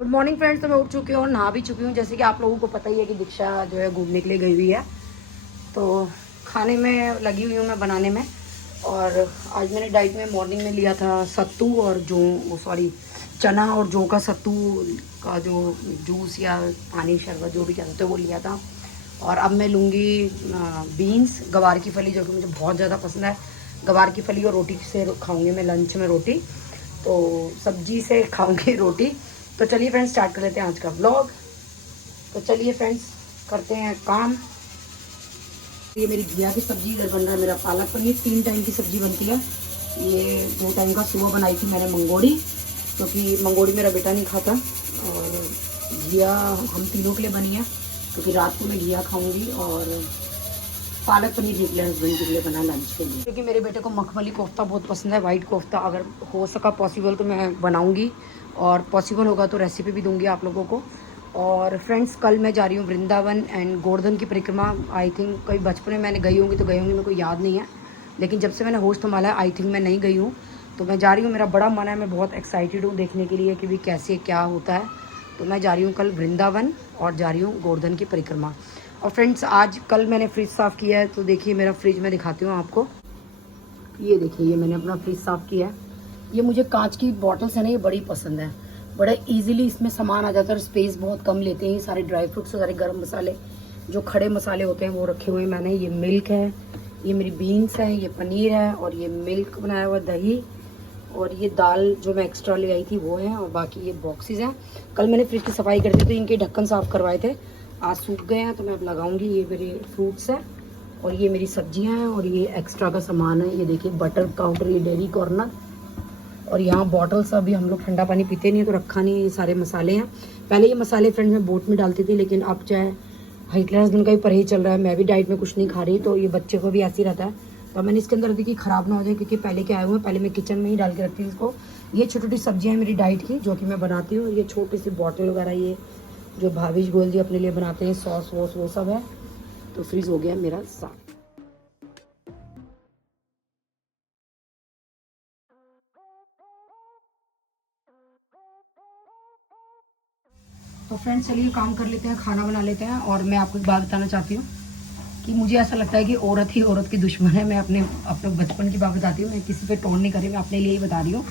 Good morning friends. तो मैं उठ चुकी हूँ और नहा भी चुकी हूँ। जैसे कि आप लोगों को पता ही है कि दीक्षा जो है घूमने के लिए गई हुई है, तो खाने में लगी हुई हूँ मैं बनाने में। और आज मैंने डाइट में मॉर्निंग में लिया था सत्तू और चना और जौ का सत्तू का जो जूस या पानी शरबत जो भी कहते हैं वो लिया था। और अब मैं लूँगी बीन्स, गवार की फली, जो कि मुझे बहुत ज़्यादा पसंद है। गवार की फली और रोटी से खाऊंगी मैं लंच में रोटी, तो सब्जी से खाऊंगी रोटी। तो चलिए फ्रेंड्स स्टार्ट कर लेते हैं आज का व्लॉग। तो चलिए फ्रेंड्स करते हैं काम। ये मेरी घिया की सब्जी इधर बन रहा है, मेरा पालक पनीर 3 टाइम की सब्जी बनती है। ये 2 टाइम का सुबह बनाई थी मैंने मंगोड़ी, क्योंकि मंगोड़ी मेरा बेटा नहीं खाता। और घिया हम तीनों के लिए बनी है, क्योंकि रात को मैं घिया खाऊंगी। और पालक पनीर निकले हस्बैंड के लिए बना लंच के लिए, क्योंकि मेरे बेटे को मखमली कोफ्ता बहुत पसंद है। वाइट कोफ्ता अगर हो सका पॉसिबल तो मैं बनाऊंगी, और पॉसिबल होगा तो रेसिपी भी दूंगी आप लोगों को। और फ्रेंड्स कल मैं जा रही हूँ वृंदावन एंड गोवर्धन की परिक्रमा। आई थिंक कभी बचपन में मैंने गई होंगी तो गई होंगी, मेरे को याद नहीं है। लेकिन जब से मैंने होश संभाला है आई थिंक मैं नहीं गई हूँ। तो मैं जा रही हूँ, मेरा बड़ा मन है, मैं बहुत एक्साइटेड हूँ देखने के लिए कि भी कैसे क्या होता है। तो मैं जा रही हूँ कल वृंदावन और जा रही हूँ गोवर्धन की परिक्रमा। और फ्रेंड्स कल मैंने फ्रिज साफ़ किया है, तो देखिए मेरा फ्रिज मैं दिखाती हूँ आपको। ये देखिए, ये मैंने अपना फ्रिज साफ़ किया है। ये मुझे कांच की बॉटल्स है ना, ये बड़ी पसंद है। बड़ा इजीली इसमें सामान आ जाता है और स्पेस बहुत कम लेते हैं। सारे ड्राई फ्रूट्स, सारे गर्म मसाले, जो खड़े मसाले होते हैं वो रखे हुए हैं मैंने। ये मिल्क है, ये मेरी बीन्स है, ये पनीर है, और ये मिल्क बनाया हुआ दही, और ये दाल जो मैं एक्स्ट्रा ले आई थी वो है, और बाकी ये बॉक्सेस हैं। कल मैंने फ्रिज की सफाई कर दी थी, इनके ढक्कन साफ़ करवाए थे, आज सूख गए हैं तो मैं अब लगाऊंगी। ये मेरे फ्रूट्स हैं, और ये मेरी सब्जियां हैं, और ये एक्स्ट्रा का सामान है। ये देखिए बटर काउंटर, ये डेयरी कॉर्नर, और यहाँ बॉटल्स। अभी हम लोग ठंडा पानी पीते नहीं है तो रखा नहीं, ये सारे मसाले हैं। पहले ये मसाले फ्रेंड मैं बोट में डालती थी, लेकिन अब चाहे हाइटलर्स दिन का भी परहेज चल रहा है, मैं भी डाइट में कुछ नहीं खा रही, तो ये बच्चे को भी ऐसे ही रहता है। तो मैंने इसके अंदर रखी कि ख़राब ना हो जाए, क्योंकि पहले क्या आए हुए हैं, पहले मैं किचन में ही डाल के रखती हूँ इसको। ये छोटी छोटी सब्जियाँ हैं मेरी डाइट की, जो कि मैं बनाती हूँ। ये छोटी सी बॉटल वगैरह, ये जो भाविश गोयल जी अपने लिए बनाते हैं, सॉस वॉस वो सब है। तो फ्रीज हो गया मेरा साफ। तो फ्रेंड्स चलिए काम कर लेते हैं, खाना बना लेते हैं। और मैं आपको एक बात बताना चाहती हूँ कि मुझे ऐसा लगता है कि औरत ही औरत की दुश्मन है। मैं अपने अपने बचपन की बात बताती हूँ, मैं किसी पे टोन नहीं कर रही, मैं अपने लिए ही बता रही हूँ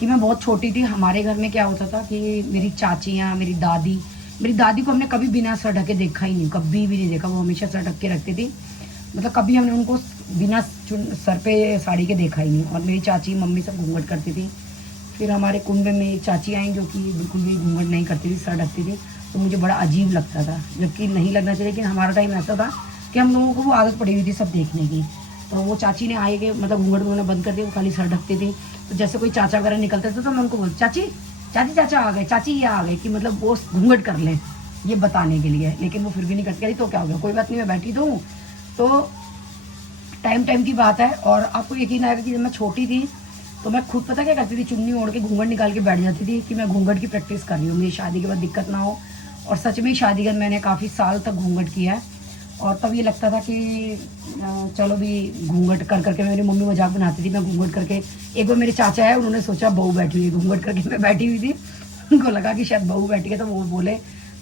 कि मैं बहुत छोटी थी। हमारे घर में क्या होता था कि मेरी चाचियाँ, मेरी दादी को हमने कभी बिना सर ढके देखा ही नहीं, कभी भी नहीं देखा। वो हमेशा सर ढक के रखती थी, मतलब कभी हमने उनको बिना सर पे साड़ी के देखा ही नहीं। और मेरी चाची मम्मी सब घूंघट करती थी। फिर हमारे कुंबे में एक चाची आई जो कि बिल्कुल भी घूंघट नहीं करती थी, सर ढकती थी। तो मुझे बड़ा अजीब लगता था, जबकि नहीं लगना चाहिए, लेकिन हमारा टाइम ऐसा था कि हम लोगों को वो आदत पड़ी हुई थी सब देखने की। तो वो चाची ने आए के मतलब घूंघट उन्होंने बंद कर दिया, वो खाली सर ढकती थी। तो जैसे कोई चाचा वगैरह निकलते थे तो मैं उनको बोलती, चाची चाची चाचा आ गए, चाची ये आ गए, कि मतलब वो घूंघट कर लें ये बताने के लिए। लेकिन वो फिर भी नहीं करती। तो क्या हो गया, कोई बात नहीं, मैं बैठी तो हूँ। तो टाइम टाइम की बात है। और आपको यकीन आएगा कि जब मैं छोटी थी तो मैं खुद पता क्या करती थी, चुन्नी ओढ़ के घूंघट निकाल के बैठ जाती थी कि मैं घूंघट की प्रैक्टिस कर रही हूँ, मेरी शादी के बाद दिक्कत ना हो। और सच में शादी के बाद मैंने काफ़ी साल तक घूंघट किया है। और तब ये लगता था कि चलो भी घूंघट कर करके, मेरी मम्मी मजाक बनाती थी मैं घूंघट करके। एक बार मेरे चाचा है, उन्होंने सोचा बहू बैठी हुई है, घूंघट करके मैं बैठी हुई थी। उनको लगा कि शायद बहू बैठी है, तो वो बोले,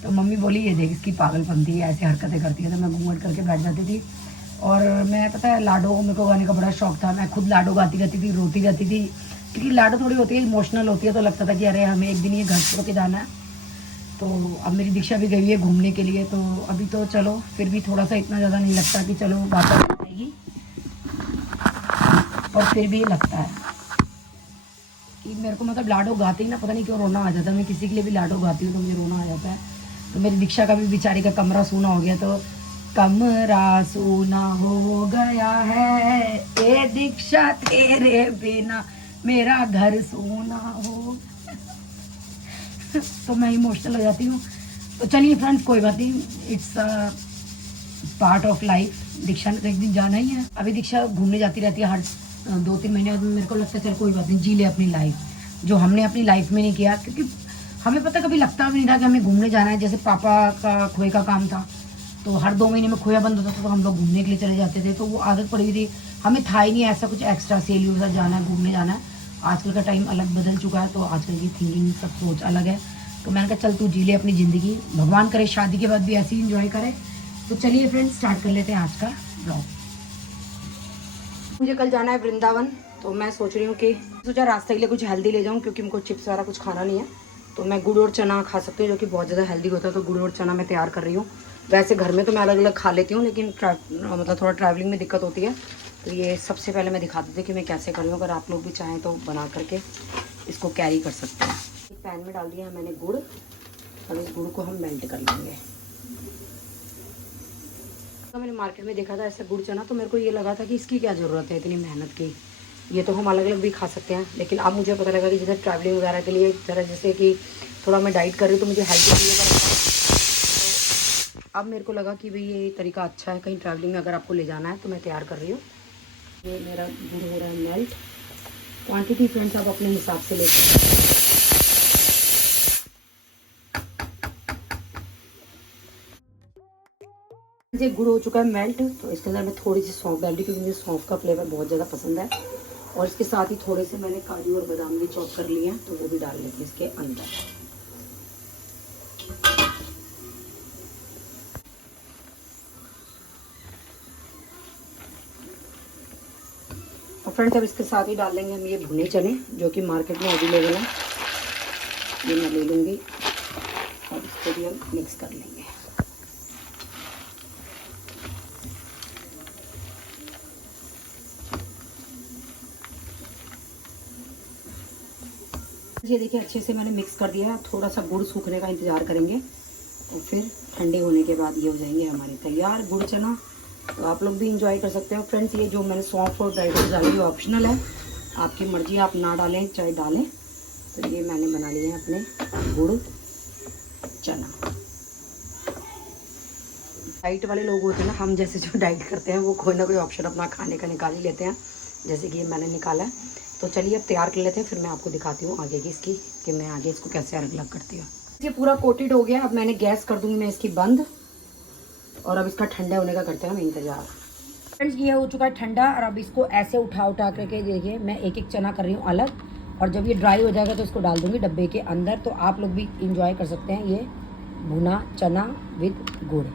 तो मम्मी बोली ये देख इसकी पागलपंती है, ऐसी हरकतें करती है। तो मैं घूंघट करके बैठ जाती थी। और मैं पता है लाडो मेरे को गाने का बड़ा शौक था, मैं खुद लाडो गाती रहती थी, रोती रहती थी। क्योंकि लाडो थोड़ी होती है इमोशनल होती है, तो लगता था कि अरे हमें एक दिन ये घर छोड़ के जाना है। तो अब मेरी दीक्षा भी गई है घूमने के लिए, तो अभी तो चलो फिर भी थोड़ा सा इतना ज़्यादा नहीं लगता कि चलो वापस आएगी। और फिर भी लगता है कि मेरे को मतलब लाडो गाते ही ना पता नहीं क्यों रोना आ जाता है। मैं किसी के लिए भी लाडो गाती हूँ तो मुझे रोना आ जाता है। तो मेरी दीक्षा का भी बेचारी का कमरा सूना हो गया, तो कमरा सूना हो गया है ए दीक्षा तेरे बिना, मेरा घर सूना हो। तो मैं इमोशनल हो जाती हूँ। तो चलिए फ्रेंड्स कोई बात नहीं, इट्स पार्ट ऑफ लाइफ। दीक्षा ने तो एक दिन जाना ही है। अभी दीक्षा घूमने जाती रहती है हर 2-3 महीने बाद। मेरे को लगता है चल कोई बात नहीं, जी ले अपनी लाइफ, जो हमने अपनी लाइफ में नहीं किया। क्योंकि हमें पता कभी लगता भी नहीं था कि हमें घूमने जाना है। जैसे पापा का खोए का काम था, तो हर 2 महीने में खोया बंद होता था, तो हम लोग घूमने के लिए चले जाते थे। तो वो आदत पड़ी हुई थी, हमें था ही नहीं ऐसा कुछ एक्स्ट्रा सेल जाना है, घूमने जाना है। आजकल का टाइम अलग बदल चुका है, तो आजकल की थिंकिंग सब सोच अलग है। तो मैंने कहा चल तू जी ले अपनी ज़िंदगी, भगवान करे शादी के बाद भी ऐसे ही इंजॉय करे। तो चलिए फ्रेंड्स स्टार्ट कर लेते हैं आज का ब्लॉग। मुझे कल जाना है वृंदावन, तो मैं सोच रही हूँ कि सोचा रास्ते के लिए कुछ हेल्दी ले जाऊँ, क्योंकि हमको चिप्स वगैरह कुछ खाना नहीं है। तो मैं गुड़ और चना खा सकती हूँ, जो कि बहुत ज़्यादा हेल्दी होता है। तो गुड़ और चना मैं तैयार कर रही हूँ। वैसे घर में तो मैं अलग अलग खा लेती हूँ, लेकिन मतलब थोड़ा ट्रैवलिंग में दिक्कत होती है। तो ये सबसे पहले मैं दिखा देती हूँ कि मैं कैसे कर रही हूँ। अगर आप लोग भी चाहें तो बना करके इसको कैरी कर सकते हैं। एक पैन में डाल दिया है मैंने गुड़, अब इस गुड़ को हम मेल्ट कर लेंगे। तो मैंने मार्केट में देखा था ऐसा गुड़ चना, तो मेरे को ये लगा था कि इसकी क्या ज़रूरत है इतनी मेहनत की, ये तो हम अलग अलग भी खा सकते हैं। लेकिन अब मुझे पता लगा कि जैसे ट्रैवलिंग वगैरह के लिए, जरा जैसे कि थोड़ा मैं डाइट कर रही हूँ तो मुझे हेल्थ के लिए अब मेरे को लगा कि भाई ये तरीका अच्छा है, कहीं ट्रैवलिंग में अगर आपको ले जाना है। तो मैं तैयार कर रही हूँ। ये मेरा गुड़ हो रहा है मेल्ट। क्वांटिटी फ्रेंड्स आप अपने हिसाब से ले सकते हैं। ये गुड़ हो चुका है मेल्ट, तो इसके अंदर मैं थोड़ी सी सौंफ डाल दी, क्योंकि मुझे सौंफ का फ्लेवर बहुत ज़्यादा पसंद है। और इसके साथ ही थोड़े से मैंने काजू और बादाम भी चॉप कर लिए हैं, तो वो भी डाल लेते हैं इसके अंदर। और फ्रेंड्स अब इसके साथ ही डाल लेंगे हम ये भुने चने, जो कि मार्केट में अवेलेबल है। ये मैं ले लूँगी और इसको भी हम मिक्स कर लेंगे। ये देखिए अच्छे से मैंने मिक्स कर दिया है। थोड़ा सा गुड़ सूखने का इंतज़ार करेंगे और फिर ठंडे होने के बाद ये हो जाएंगे हमारे तैयार गुड़ चना। तो आप लोग भी इंजॉय कर सकते हो फ्रेंड्स। ये जो मैंने सौंफ और ड्राई फ्रूट्स डाली, ऑप्शनल है, आपकी मर्जी, आप ना डालें चाहे डालें। तो ये मैंने बना लिए हैं अपने गुड़ चना। डाइट वाले लोग होते हैं ना, हम जैसे जो डाइट करते हैं, वो कोई ना कोई ऑप्शन अपना खाने का निकाल ही लेते हैं, जैसे कि ये मैंने निकाला है। तो चलिए अब तैयार कर लेते हैं, फिर मैं आपको दिखाती हूँ आगे की इसकी कि मैं आगे इसको कैसे अलग अलग करती हूँ। ये पूरा कोटेड हो गया। अब मैंने गैस कर दूँगी मैं इसकी बंद, और अब इसका ठंडा होने का करते हैं हम इंतजार। फ्रेंड्स ये हो चुका है ठंडा, और अब इसको ऐसे उठा करके देखिए मैं एक एक चना कर रही हूँ अलग, और जब ये ड्राई हो जाएगा तो इसको डाल दूँगी डब्बे के अंदर। तो आप लोग भी इंजॉय कर सकते हैं ये भुना चना विद गुड़।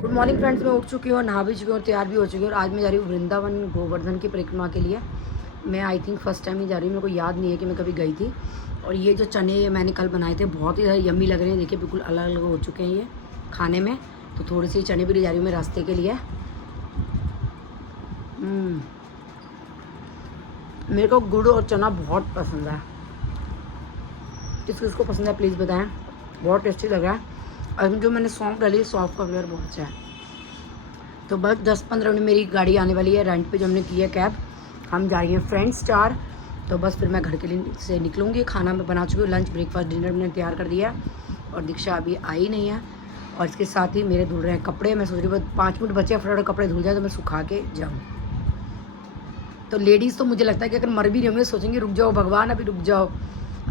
गुड मॉर्निंग फ्रेंड्स, मैं उठ चुकी हूँ, नहा भी चुकी हूँ और तैयार भी हो चुकी हूँ। और आज मैं जा रही हूँ वृंदावन गोवर्धन की परिक्रमा के लिए। मैं आई थिंक फर्स्ट टाइम ही जा रही हूँ, मेरे को याद नहीं है कि मैं कभी गई थी। और ये जो चने मैंने कल बनाए थे बहुत ही ज़्यादा यम्मी लग रहे हैं। देखिए बिल्कुल अलग अलग हो चुके हैं ये खाने में। तो थोड़ी सी चने भी ले जा रही हूँ मैं रास्ते के लिए। मेरे को गुड़ और चना बहुत पसंद है। किसको पसंद है प्लीज़ बताएं, बहुत टेस्टी लग रहा है। और जो मैंने सौंफ डाली, सौंफ का फ्लेवर बहुत अच्छा है। तो बस 10-15 मिनट मेरी गाड़ी आने वाली है रेंट पे, जो हमने की है कैब। हम जा रही हैं फ्रेंड्स 4। तो बस फिर मैं घर के लिए से निकलूँगी। खाना मैं बना चुकी हूँ, लंच ब्रेकफास्ट डिनर मैंने तैयार कर दिया। और दीक्षा अभी आई नहीं है। और इसके साथ ही मेरे धुल रहे हैं कपड़े। मैं सोच रही हूँ 5 मिनट बचे, फटाफट कपड़े धुल जाए तो मैं सुखा के जाऊँ। तो लेडीज़ तो मुझे लगता है कि अगर मर भी रही होंगे, सोचेंगे रुक जाओ भगवान, अभी रुक जाओ,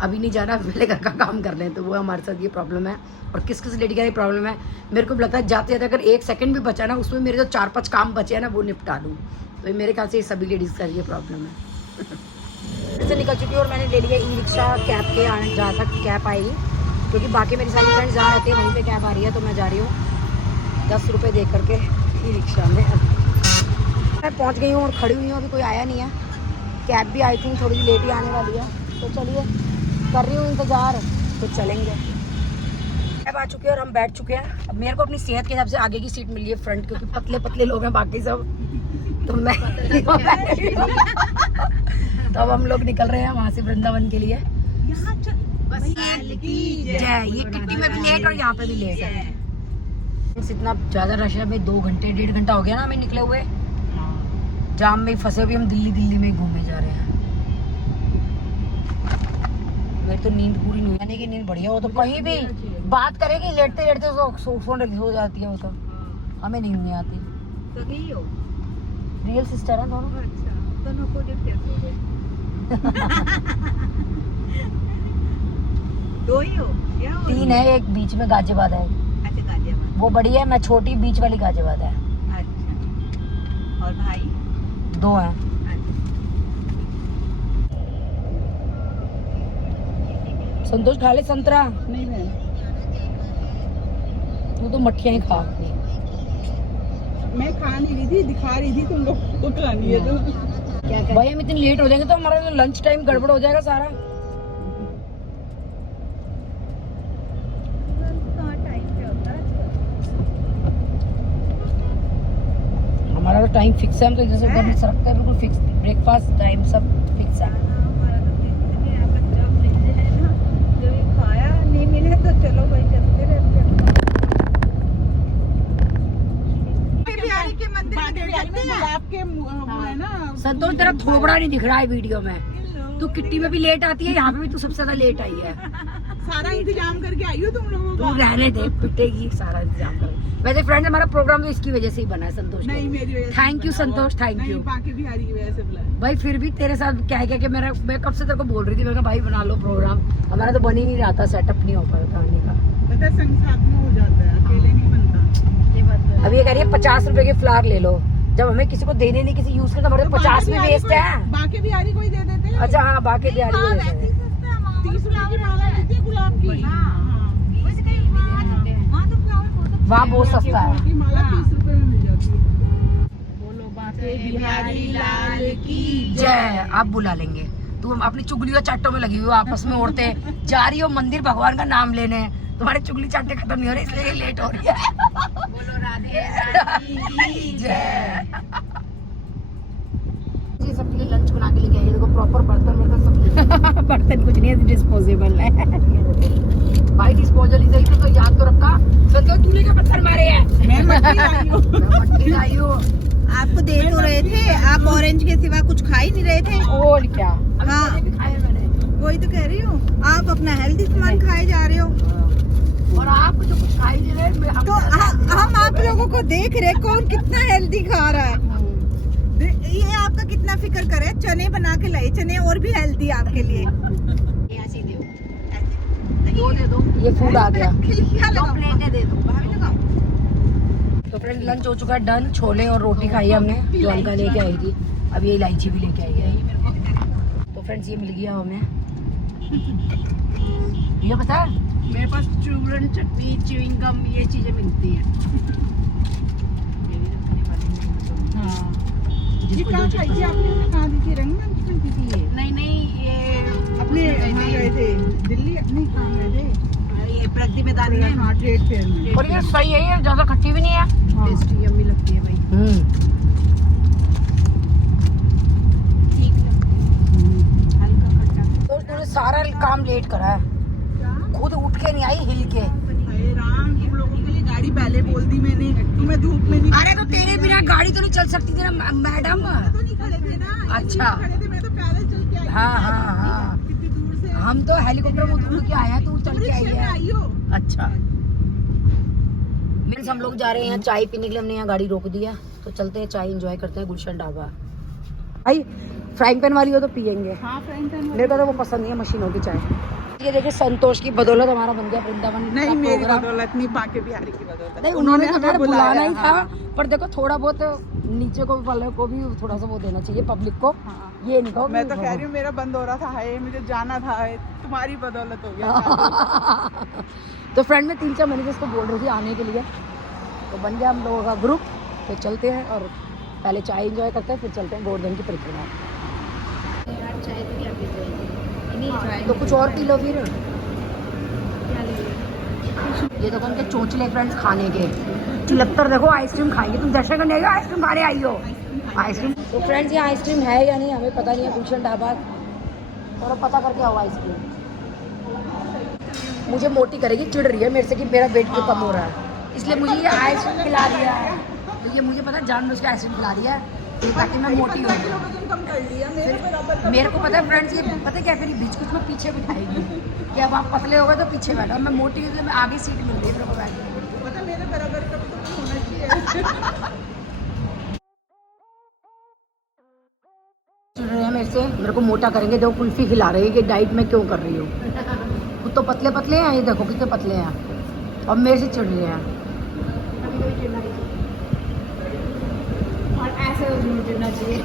अभी नहीं जाना, पहले घर का काम कर लें। तो वो हमारे साथ ये प्रॉब्लम है। और किस किस लेडी का ये प्रॉब्लम है, मेरे को भी लगता है जाते जाते अगर 1 सेकंड भी बचा ना, उसमें मेरे जो 4-5 काम बचे हैं ना, वो निपटा दूँ। तो ये मेरे ख्याल से सभी लेडीज़ का ये प्रॉब्लम है। से निकल चुकी हूँ और मैंने ले लिया ई रिक्शा कैब के आने, जहाँ तक कैब आएगी, क्योंकि बाकी मेरी सारी फ्रेंड्स जहाँ रहती है वहीं पे कैब आ रही है। तो मैं जा रही हूँ 10 रुपये दे करके ई रिक्शा में। मैं पहुँच गई हूँ और खड़ी हुई हूँ, अभी कोई आया नहीं है। कैब भी आई थिंक थोड़ी लेट ही आने वाली है। तो चलिए कर रही हूँ इंतज़ार, तो चलेंगे। कैब आ चुकी है और हम बैठ चुके हैं। अब मेरे को अपनी सेहत के हिसाब से आगे की सीट मिली है फ्रंट, क्योंकि पतले पतले लोग हैं बाकी सब। तो मैं तो अब हम लोग निकल रहे हैं वहाँ से वृंदावन के लिए। ये किट्टी में भी लेट और यहाँ पे भी लेट है। इतना ज़्यादा रश है भाई, 2 घंटे 1.5 घंटा हो गया ना हमें निकले हुए। जाम में फंसे हुए हम दिल्ली में घूमने जा रहे हैं। मेरी तो नींद पूरी नहीं, यानी कि नींद बढ़िया हो तो कहीं भी बात करेगी लेटते लेटते सो जाती है वो। तो हमें नींद नहीं आती। रियल सिस्टर है दोनों। दोनों को 2 ही हो, 3 है, एक बीच में गाजियाबाद है। अच्छा गाजियाबाद, वो बड़ी है, मैं छोटी, बीच वाली गाजियाबाद है। अच्छा, और भाई 2 हैं। संतोष खा ले संतरा। नहीं बहन, तू तो मट्ठियाँ ही खा अपनी। मैं खा नहीं रही थी, दिखा रही थी तुम लोग को खानी है तो। क्या भाई हम इतनी लेट हो जाएंगे तो हमारा लंच टाइम गड़बड़ हो जाएगा सारा। हमारा तो टाइम फिक्स है, हम तो जैसे कभी सरकते हैं बिल्कुल फिक्स, ब्रेकफास्ट टाइम सब फिक्स है। नहीं मिले तो चलो भाई चलते रहते हैं। बिहारी के मंदिर में आपके है ना। संतोष तेरा थोबड़ा नहीं दिख रहा है वीडियो में। तू किट्टी में भी लेट आती है, यहाँ पे भी तू सबसे ज्यादा लेट आई है। सारा इंतजाम करके आई हो तुम लोगों तू रहने दे, पिटेगी सारा इंतजाम कर। वैसे फ्रेंड हमारा प्रोग्राम तो इसकी वजह से ही बना है संतोष। नहीं मेरी वजह से। Thank you Santosh, thank you. बाकी बिहारी की वजह से बुलाया भाई फिर भी तेरे साथ क्या है कि मैं कब से तेरे को बोल रही थी, मैं कहा भाई बना लो प्रोग्राम, हमारा तो बन ही नहीं रहा था, सेटअप नहीं हो पाता आने का। पता है संग साथ में हो जाता है, अकेले नहीं बनता। ये बात तो। अब ये कह रही है 50 रुपए के फ्लावर ले लो, जब हमें किसी को देने नहीं, किसी यूज करना, हमारे 50 में वेस्ट है। बाकी बिहारी को ही दे देते हैं। अच्छा हाँ, बाकी बिहारी को देते हैं। 30 रुपए की माला मिलती है गुलाब की। वहाँ बहुत सस्ता है। की माला 30 रुपए में मिल जाती है। बोलो बाके बिहारी लाल की जय। आप बुला लेंगे, तुम अपनी चुगलियों चाटों में लगी हुई हो, आपस में औरतें जा रही हो मंदिर भगवान का नाम लेने, तुम्हारे चुगली चाटे खत्म नहीं हो रहे इसलिए लेट हो रही है। बोलो राधे राधे की जय। जी सबके लिए लंच बना के लेके आई है, देखो प्रॉपर बर्तन वर्तन सब। बर्तन कुछ नहीं है, डिस्पोजेबल है भाई, डिस्पोजल ही सही तो याद तो रखा। तो तूने क्या पत्थर मारे हैं? मैं मट्टी लाई हूँ। आपको दे तो रहे थे, आप ऑरेंज के सिवा कुछ खा ही नहीं रहे थे। और क्या, हाँ भी खाया मैंने। वही तो कह रही हूँ, आप अपना हेल्दी सामान खाए जा रहे हो और आप जो कुछ खाई नहीं रहे, तो हम आप लोगों को देख रहे कौन कितना हेल्दी खा रहा है। ये आपका कितना फिक्र करे, चने बना के लाई, चने और भी हेल्दी आपके लिए। दो दे दो, ये फूड आ गया। प्लेटें दे दो। तो फ्रेंड लंच हो चुका है डन, छोले और रोटी खाई है हमने, जो अंकल लेके आई थी। अब ये इलायची भी लेके आई है। तो फ्रेंड्स ये मिल गया हमें, ये पता है मेरे पास चूरन, चटनी, च्युइंग गम, ये चीजें मिलती हैं। हाँ। ये कहाँ खाई थी आपने? कहाँ दी थी? रंगमंच में दी थी ये? नहीं ये अपने वहाँ गए थे दिल्ली, अपने कहाँ गए थे? ये प्रगति मैदान में। हाँ ट्रेड फेयर में। और ये सही है, ये ज्यादा खट्टी भी नहीं है। टेस्टी यम्मी लगती है भाई। ठीक लगती है, हल्का खट्टा। तो तूने सारा काम लेट करा है, खुद उठ के नहीं आई, हिल के। अरे राम, तुम लोगों के लिए गाड़ी पहले बोल दी मैंने, तुम्हें धूप में नहीं। अरे तो तेरे बिना गाड़ी तो नहीं चल सकती थी ना मैडम। तो नहीं खड़े थे ना। अच्छा। खड़े थे, मैं तो पैदल चल के आई। हाँ हाँ हाँ, कितनी दूर से। हम तो हेलीकॉप्टर में उड़ के आए हैं, तू चल के आई रिक्शे में है। आई हो। अच्छा मीन्स हम लोग जा रहे हैं यहाँ चाय पीने के लिए, हमने यहाँ गाड़ी रोक दिया, तो चलते हैं चाय एंजॉय करते हैं गुलशन ढाबा। भाई फ्राइंग पैन वाली हो तो पियेंगे, हाँ फ्रेंड। मेरे को तो वो पसंद नहीं है मशीनों की चाय। ये देखिए संतोष की बदौलत हमारा बन गया वृंदावन का नहीं मेरी प्रोग्राम। बदौलत नहीं, बाके बिहारी की बदौलत। नहीं उन्होंने तो हमें बुलाना ही था, हाँ। पर देखो थोड़ा बहुत नीचे को वाले को भी थोड़ा सा वो देना चाहिए पब्लिक को। हाँ। ये नहीं कहो मैं तो कह रही हूँ मेरा बंद हो रहा था, हाय मुझे जाना था, तुम्हारी बदौलत हो गया। तो फ्रेंड में 3-4 महीने से इसको बोल रही थी आने के लिए, तो बन गया हम लोगों का ग्रुप। तो चलते हैं और पहले चाय एंजॉय करते हैं, फिर चलते हैं गोवर्धन की परिक्रमा। तो कुछ और पी लो फिर। ये देखो उनके चोचले फ्रेंड्स खाने के 74। देखो आइसक्रीम खाएंगे, तुम दर्शन करने आई हो, आइसक्रीम खाने आई हो। आइसक्रीम तो फ्रेंड्स ये आइसक्रीम है या नहीं हमें पता नहीं है, गुलशन ढाबा थोड़ा पता करके आओ। आइसक्रीम मुझे मोटी करेगी, चिढ़ रही है मेरे से कि मेरा वेट भी कम हो रहा है, इसलिए मुझे ये आइसक्रीम खिला दिया है। तो ये मुझे पता है जानबूझ के आइसक्रीम खिला दिया है ताकि मैं मोटी हो। मेरे को पता है फ्रेंड्स, ये पता है क्या, फिर बीच कुछ में पीछे बिठाएगी कि अब आप पतले हो गए तो पीछे बैठो, मैं मोटी हूँ तो मैं आगे सीट मिल रही है मेरे को बैठने। पता मेरे बराबर का भी तो होना चाहिए। चिढ़ रहे हैं मेरे से, मेरे को मोटा करेंगे, देखो कुल्फी खिला रही है कि डाइट में क्यों कर रही हो। खुद तो पतले पतले हैं, ये देखो कितने पतले हैं, अब मेरे से चिढ़ रहे हैं। और ऐसे चिढ़ना चाहिए।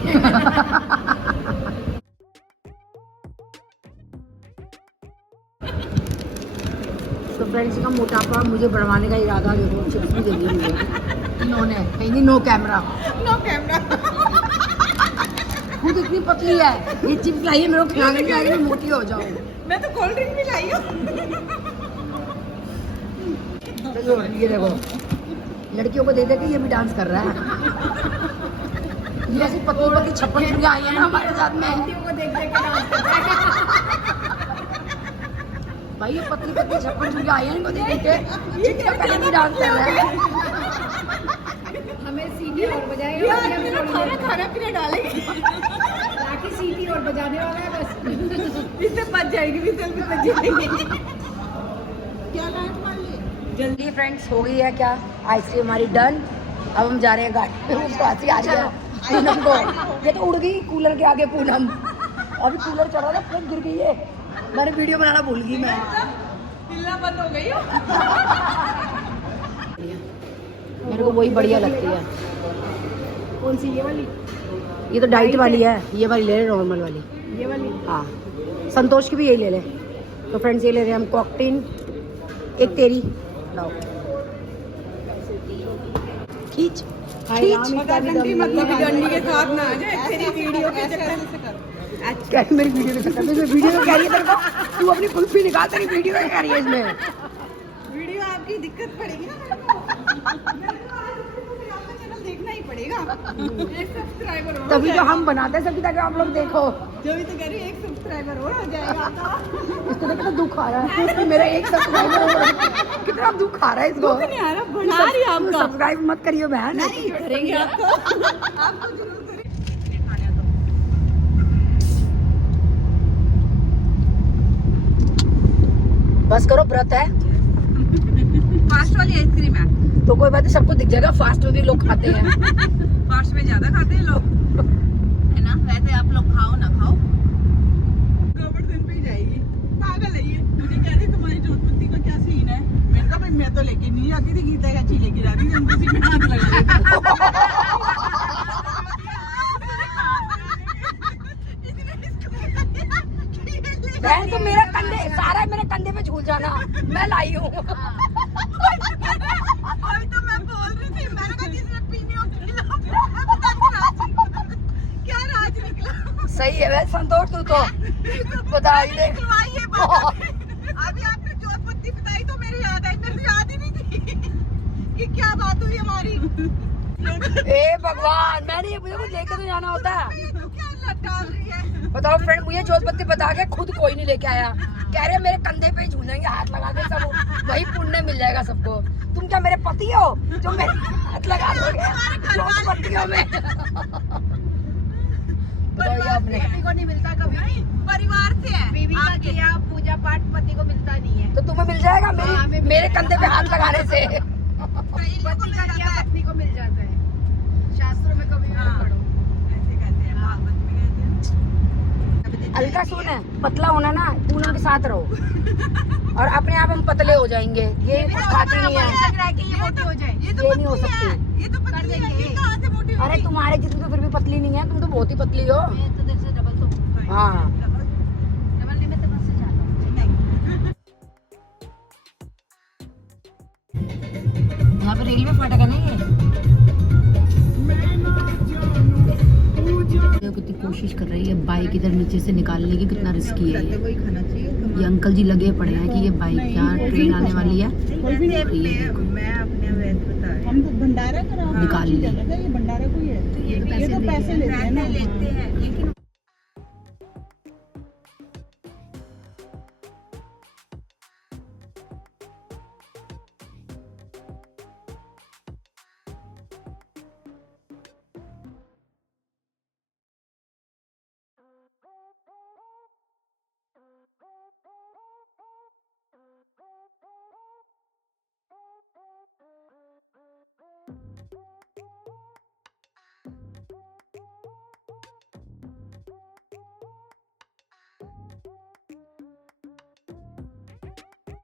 तो फ्रेंड्स का मोटापा मुझे बढ़वाने का इरादा देखो, चिप्स भी दे दी मुझे इन्होंने, कहीं नहीं नो कैमरा। खुद इतनी पतली है, ये चिप्स लाइए मेरे को खिलाने के लिए, मोटी हो जाऊँ। मैं तो कोल्ड ड्रिंक भी लाई हूँ। ये देखो लड़कियों को दे दे के ये भी डांस कर रहा है। ये ऐसी पतली पतली छप्पन छुरियां आई है ना हमारे साथ में, को देख देख के डांस कर रहा है। भाई ये पतली पतली छप्पन छुरियां आई है, इनको देख देख के चिट्ठा पहले भी डांस कर रहा है। हमें सीटी और बजाएगा, खाना पीना डालेंगे, बाकी सीटी और बजाने वाला है बस। इससे बच जाएगी, विसल भी बच जाएगी। क्या लाइट मान ली? जल्दी फ्रेंड्स हो गई है क्या आइसक्रीम हमारी डन। अब हम जा रहे हैं गाड़ी में, उसको हंसी आ गया पूनम को, ये तो उड़ गई कूलर के आगे पूनम। अभी कूलर चल रहा था, फ्रिज गिर गई है, मैंने वीडियो बनाना भूल गई मैं। हिलना बंद हो गई हो। मेरे को वही बढ़िया लगती है। कौन सी? ये वाली? ये तो डाइट वाली है, ये वाली ले ले नॉर्मल वाली। ये वाली? हाँ संतोष की भी यही ले ले। तो फ्रेंड्स ये ले रहे हैं हम कॉकटेल, एक तेरी लाओ, खींच खींच। डंडी के साथ ना आ जाए, तेरी वीडियो के चक्कर से कर। क्या मेरी वीडियो के चक्कर में, वीडियो में कह रही है तेरे को, तू अपनी कुल्फी निकाल, तेरी वीडियो में कह रही है इसमें। वीडियो आपकी दिक्कत पड़ेगी ना मेरे को। मेरे को आज आपका चैनल देखना ही पड़ेगा। एक सब्सक्राइबर हो तभी तो हम बनाते हैं सभी, ताकि आप लोग देखो। जो भी तो कह रही है, एक सब्सक्राइबर हो जाएगा तो। इसको देख कितना दुख आ रहा है, मेरा एक सब्सक्राइबर हो, कितना दुख आ रहा है इसको। दुख नहीं आ रहा, बना रही है आपका। सब्सक्राइब मत करियो बहन। नहीं करेंगे आपको, आपको जरूर करेंगे। बस करो, व्रत है। फास्ट वाली आइसक्रीम है तो कोई बात नहीं, सबको दिख जाएगा, फास्ट में भी लोग खाते हैं। फास्ट में ज्यादा खाते हैं लोग, है ना? वैसे आप लोग खाओ ना खाओ, गोवर्धन पे ही जाएगी। पागल है ये, मुझे कह रही तुम्हारी जोधपुरी का क्या सीन है। मैंने कहा भाई मैं तो लेके नहीं आती थी, गीता का ची लेके जाती थी, हम किसी में हाथ लगा बहन तो मेरा कंधे, सारा मेरे कंधे पे झूल जाना, मैं लाई हूँ। वही तो मैं बोल रही थी, मैंने कहा जिसने पीनी हो क्या राज निकला। सही है वैसे संतोष, तू तो बता ही दे। अभी आपने जोधपुरी बताई तो मेरी याद आई, मेरे को याद ही नहीं थी कि क्या बात हुई हमारी। ए भगवान, मैंने ये मुझे कुछ लेके तो जाना होता है। क्या लटा रही है? बताओ फ्रेंड, मुझे जोधपत्ती बता के खुद कोई नहीं लेके आया, कह रहे मेरे कंधे पे ही झूलेंगे हाथ लगा के, सब वही पुण्य मिल जाएगा सबको। तुम क्या मेरे पति हो जो मेरे हाथ लगा दोगे जोधपत्तियों में? बताइए आपने, पति को नहीं मिलता कभी, परिवार से है। बीवी का किया पूजा पाठ पति को मिलता नहीं है, तो तुम्हें मिल जाएगा मेरे कंधे पे हाथ लगाने से। पति का किया पत्नी को मिल जाता है, शास्त्रों में कभी भी पढ़ो, ऐसे कहते हैं, भागवत में कहते हैं। हल्का सुन है, पतला होना ना, पूनम के साथ रहो और अपने आप हम पतले हो जाएंगे। ये कुछ खाती नहीं है, ये मोटी हो जाए, ये नहीं हो सकती। ये तो पतली है, ये कहाँ से मोटी हो अरे गई? तुम्हारे जितनी तो फिर भी पतली नहीं है, तुम तो बहुत ही पतली हो। मैं तो तेरे से डबल तो हाँ डबल नहीं, मैं तो बस से जाता हूँ। यहाँ पे रेलवे फाटक है ना ये। देखो कितनी कोशिश कर रही है बाइक इधर नीचे से निकालने की, कितना रिस्की है ये। वही खाना चाहिए। ये अंकल जी लगे पड़े हैं कि ये बाइक क्या ट्रेन आने वाली है, मैं अपने वैसे बता रही हूँ, हम तो भंडारा करा निकाल ली। ये भंडारा कोई है, ये तो पैसे लेते हैं ना।